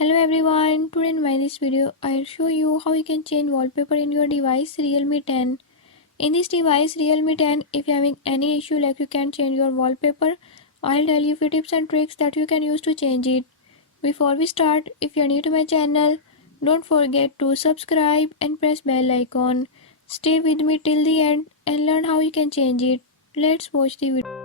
Hello everyone, today in this video I'll show you how you can change wallpaper in your device Realme 10. In this device Realme 10, if you're having any issue like you can't change your wallpaper, I'll tell you few tips and tricks that you can use to change it. Before we start, if you're new to my channel, don't forget to subscribe and press bell icon. Stay with me till the end and learn how you can change it. Let's watch the video.